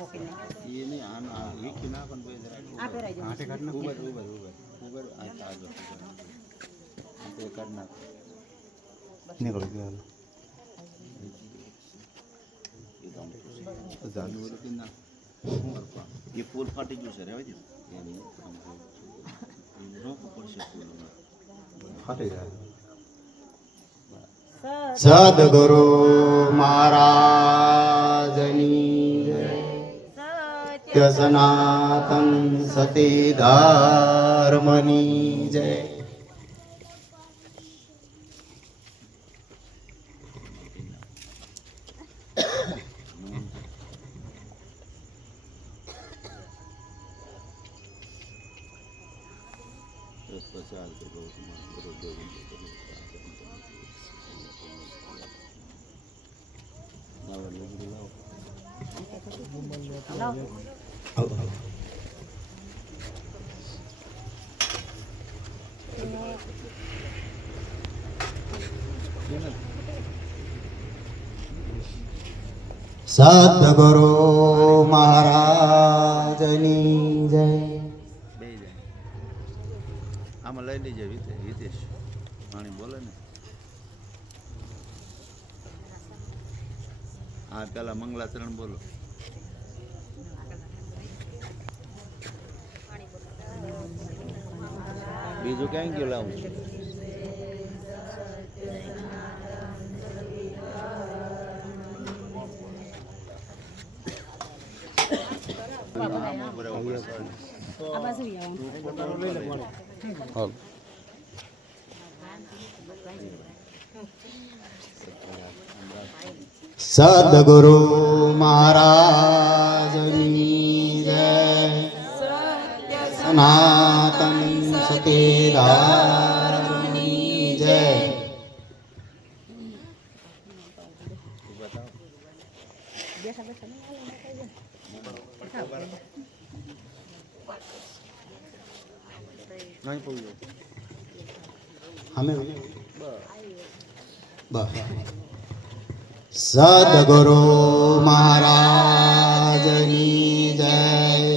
ये नहीं आना ये किना कौन पे जरा आटे करना ऊपर ऊपर ऊपर ऊपर आता आ जाओ आटे करना निकल गया ये दम जालू वाले किना ये फूल फाटी जो सर है भाई ये नहीं नो ऊपर से फूल फाटे यार સદગુરુ મહારાજની સત્ય સનાતન સતી ધર્મની જય. સદગુરુ મહારાજની જય. આમાં લઈ લીજે હિતેશ પાણી બોલે ને હા પેલા મંગલાચરણ બોલો બીજું ક્યાં ગયું લાવું સદગુરુ મહારાજની જય. સનાતન સતી ધર્મની જય. સદગુરુ મહારાજની જય.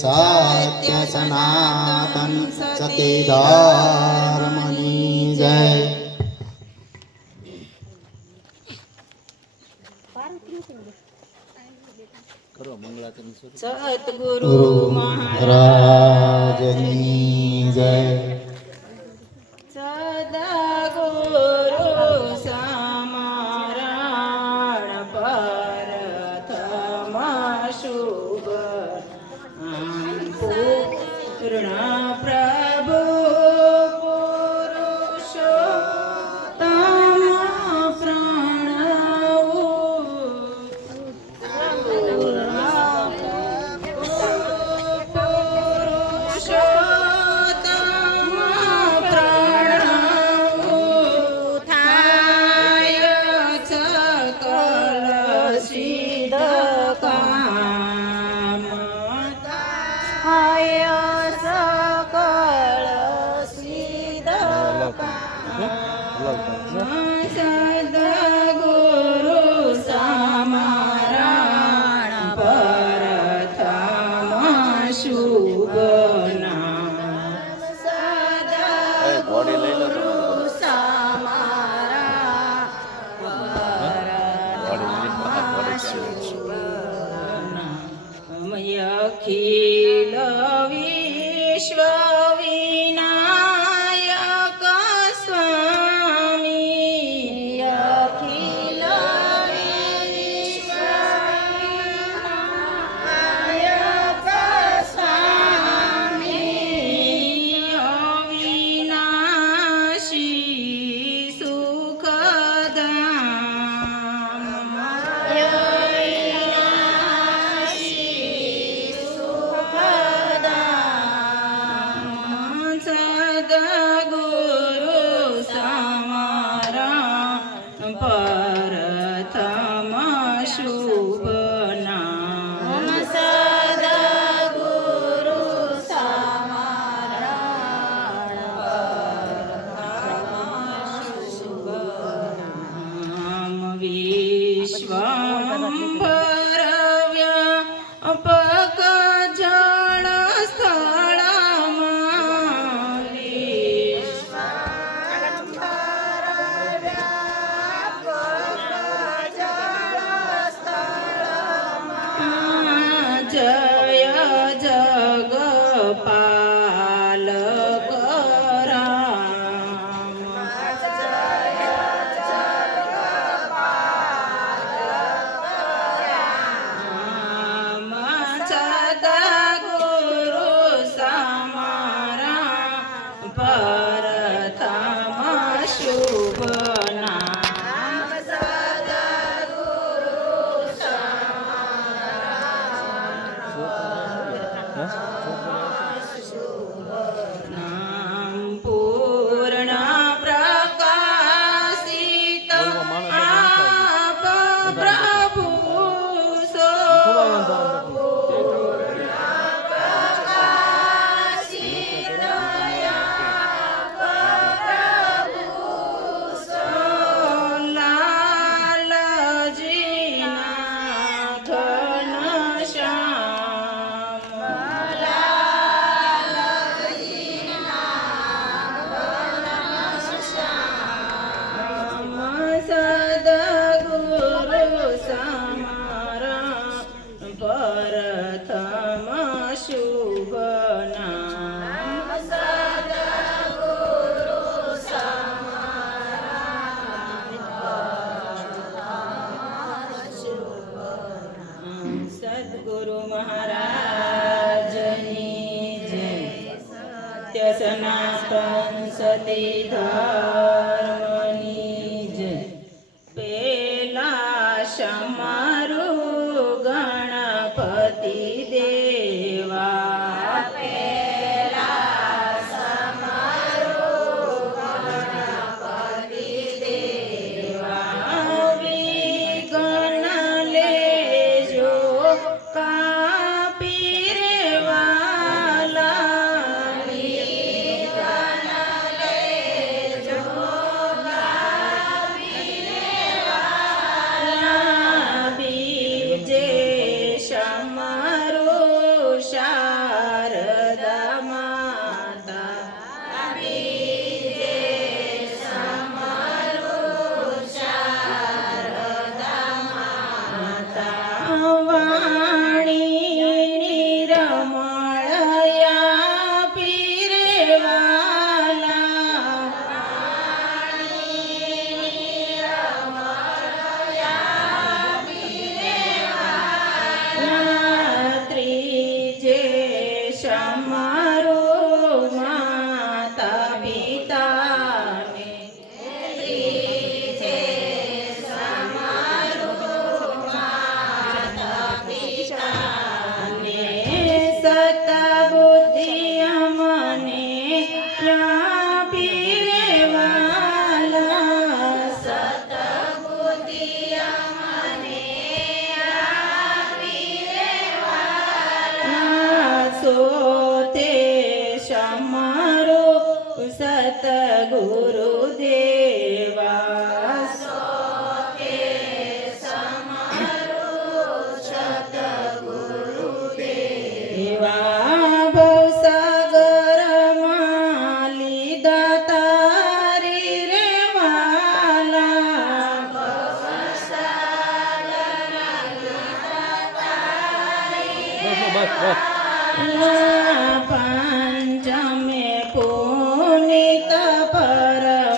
સત્ય સનાતન સતી ધર્મની જય. કરો મંગલાચરણ સતગુરુ મહારાજની જય. સદગુરુ સમારણ પરથમ શુભ પૂર્ણ પ્રભુ પુરુષોત્તમ સદગુરુ સમારણ પરથમ શુભ નામ. સદગુરુ સમારણ પરથમ શુભ જય જગપાલક રામ સદગુરુ સમારા પરથમ શુભ નામ નામ પૂર્ણ પ્રકાશિત આપ પ્રભુ સો લાલજીના સદગુરુ સમારા પરથમ શુભ નામ સદગુરુ મહારાજની જય સત્ય સનાતન સતી ધર્મની જય પેલા સમારું ગણપતિ દેવા વિઘ્ન લેજો કાપી રે વાલા બીજે સમારો શારદા માતા વાણી નિરમળયા પીરે વાલા ત્રીજે સમારો માતા પિતાને સતબુદ્ધિ અમને આપી રે વાલા સતબુદ્ધિ અમને આપી રે વાલા સોતે સમારો સતગુરુ દેવા સોતે સમારો સતગુરુ દેવા ભવસાગરમાં લીધા તારી રે વાલા પંચમે પુનિત પરમેશ્વર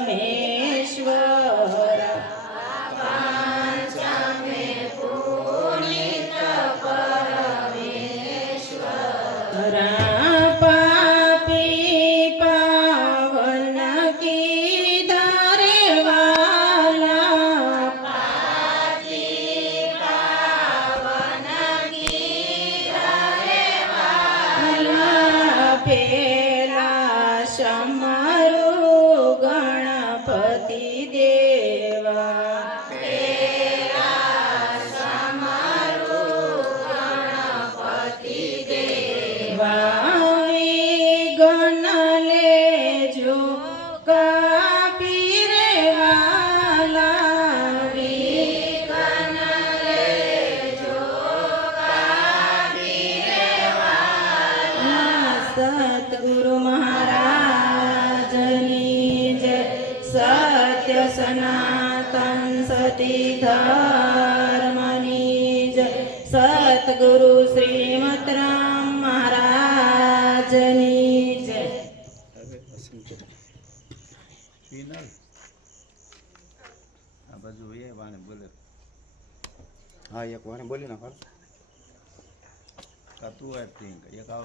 પાપી પાવન કીધા રે વાલા પેલા સમારું ગણપતિ દેવા વિઘ્ન લેજો કાપી રે વાલા વિઘ્ન લેજો કાપી રે વાલા સતગુરુ મહારાજની જય સત્ય સનાતન સતી ધર્મની જય સતગુરુ શ્રીમદ હા એક વાને બોલી નાખો કા તું આપ think એક આવ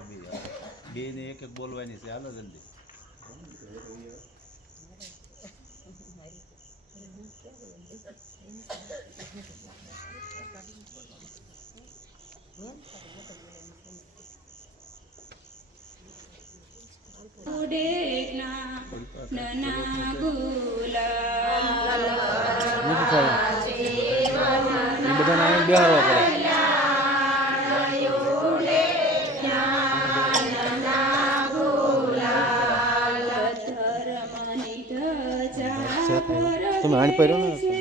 બે ને એક એક બોલવાની છે હાલો જલ્દી ઉડેગના નના ગુલાલ તમે આણ પડ્યો ને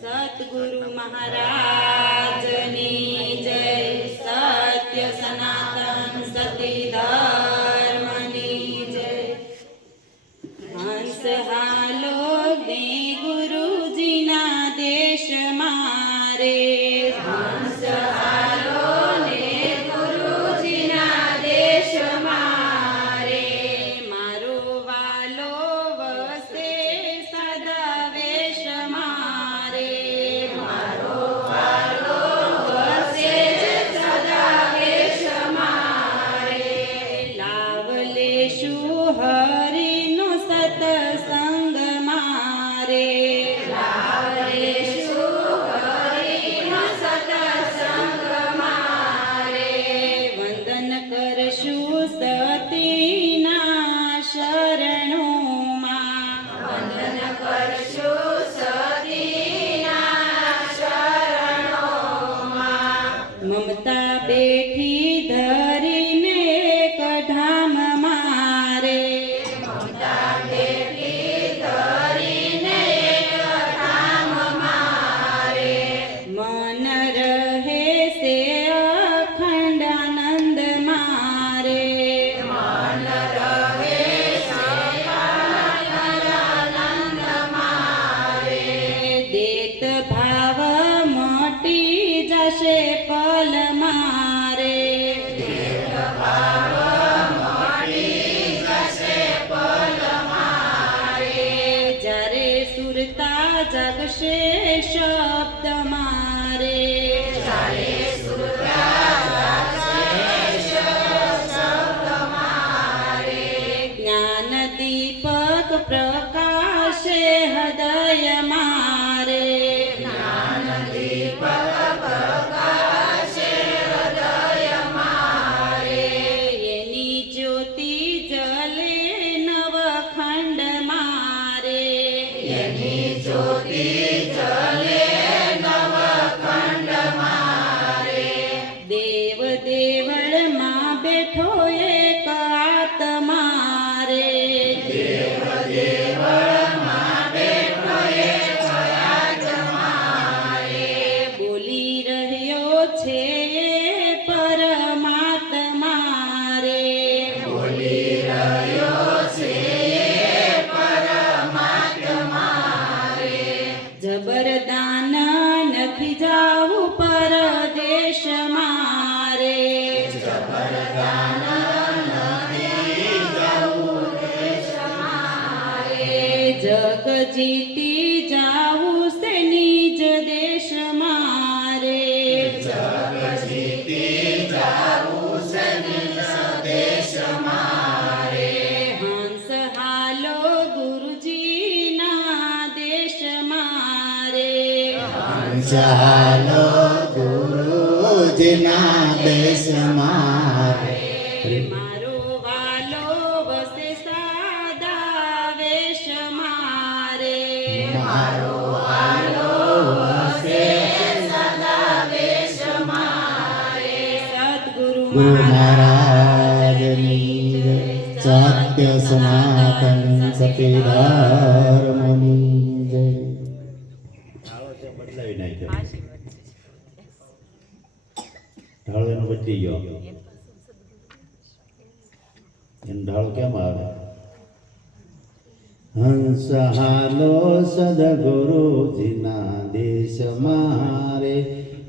સતગુરુ મહારાજની જય. સત્ય સનાતન સતી ધર્મની જય. હંસ હાલો ને ગુરુજીના દેશ મારે. હંસ હાલો ને ગુરુજીના દેશ મારે. મારો વાલો વસે સદા વેશ મારે. મારો વાલો વસે સદા વેશ મારે. લાવ લેશું હરિનો સતસંગ મારે. લાવ લેશું હરિનો સતસંગ મારે. વંદન કરશું સતીના શરણોમાં. વંદન કરશું સતીના શરણોમાં. મમતા બેઠી ધરીને કઢામ મારે. મમતા બેઠી ધરીને કઢામ મારે. મન રહે છે અખંડ આનંદ મારે. મન રહે છે અખંડ આનંદ મારે. દેત ભાવ મટી જશે પલ મારે. દેત ભાવ મટી જશે પલ મારે. જ્યારે સુરતા જગશે શબ્દ મારે. જ્યારે સુરતા જગશે શબ્દ મારે. જ્ઞાન દીપક પ્રકાશે હૃદય મારે. જ્ઞાન દીપક પ્રકાશે હૃદય મારે. એની જ્યોતિ જલે નવખંડ મારે. એની જ્યોતિ જલે નવખંડ મારે. દેવ દેવળમાં બેઠો એક આત્મા રે. દેવ દેવળમાં બેઠો એક આત્મા રે. બોલી રહ્યો છે પરમાત્મા રે. બોલી રહ્યો છે પરમાત્મા રે. જબરદાન નથી જાવું પરદેશ મારે. જબરદાન નથી જાવું દેશ મારે. જગ જીતી જાવું છે નિજ દેશ મારે. જગ જીતી જાવું છે નિજ દેશ મારે. હંસ હાલો ગુરુજીના દેશ મારે. ચાલો ગુરુજીના દેશ મારે. મારો વાલો વસે સાદા વેશ મારે. મારો વાલો વસે સદા વેશ મારે. સતગુરુ ગુરુ મહારાજની જય. સત્ય સનાતન સતી ધર્મની જય. બદલાવી નાખ્યો. ઢાળો એનો બચી ગયો. એનો ઢાળો કેમ આવે? હંસ હાલો સદગુરુજીના દેશ મારે.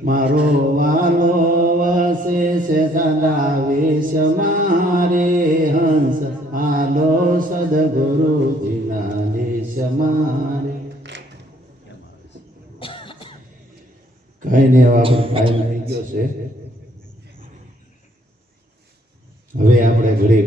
મારો વાલો વસે છે સદા વેશ મારે. હંસ હાલો સદગુરુજીના દેશ મારે. કઈ નહીં, હવે આપણો ટાઈમ આવી ગયો છે. હવે આપણે ઘડી